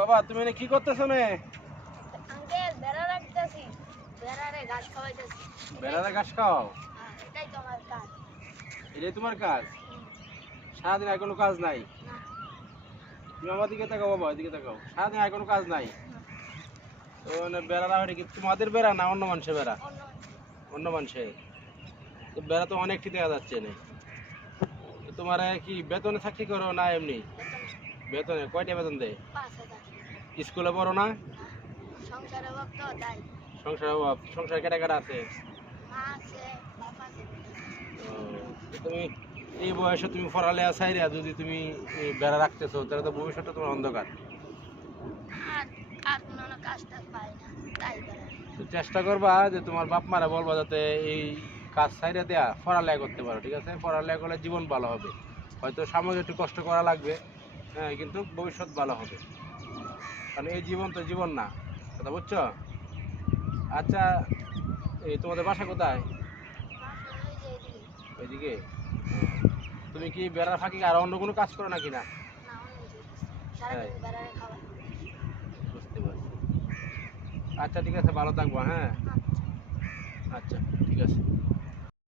বাবা তুমি এনে কি করতেছো নে? আঙ্কেল বেড়া রাখতেছি, বেড়ারে ঘাস খাওয়াইতেছি। বেড়ারে ঘাস খাও? হ্যাঁ, এটাই তো আমার কাজ। এটাই তোমার কাজ? হুম, সারাদিন আর কোনো কাজ নাই? না, তুমি আমার দিকে তাকাও বাবা, এদিকে তাকাও। সারাদিন আর কোনো কাজ নাই? না, তো মানে বেড়া রাখা কি তোমাদের বেড়া না অন্য মানুষের বেড়া? অন্য অন্য মানুষের। তো বেড়া তো অনেকটি দেখা যাচ্ছে না। তো তোমার কি বেতনে চাকরি করো না এমনি? বেতন বেতনে কয়টা বেতন দেয়? 5,000। স্কুলে পড়ো না? না, সংসারে অভাব তো তাই। সংসার অভাব? সংসার কেটে কেটে আছে? মা আছে, বাপ আছে। তো তুমি এই বয়সে তুমি পড়ালেখা ছাইরা যদি তুমি এই বেড়া রাখতেছো তাহলে তো ভবিষ্যৎটা তোমার অন্ধকার। আর আর কোনো কাজ টাজ পাই না, তাই বেড়া। তো চেষ্টা করবা যে তোমার বাপ মারা বলবা যাতে এই কাজ ছাইরা দেয়া পড়ালেখা করতে পারো, ঠিক আছে? পড়ালেখা করলে জীবন ভালো হবে। হয়তো সাময়িক একটু কষ্ট করা লাগবে, হ্যাঁ, কিন্তু ভবিষ্যৎ ভালো হবে। কারণ এই জীবন তো জীবন না, কথা বুঝছো? আচ্ছা, এই তোমাদের বাসা কোথায়? বাসা ওই যে এদিকে। ওইদিকে? তুমি কি বেড়ার ফাঁকি আর অন্য কোনো কাজ করো নাকি না? না, অন্য কিছু। সারাদিন বেড়ারে খাওয়াই। বুঝতে পারছি। আচ্ছা ঠিক আছে, ভালো থাকবো, হ্যাঁ? আচ্ছা। আচ্ছা ঠিক আছে।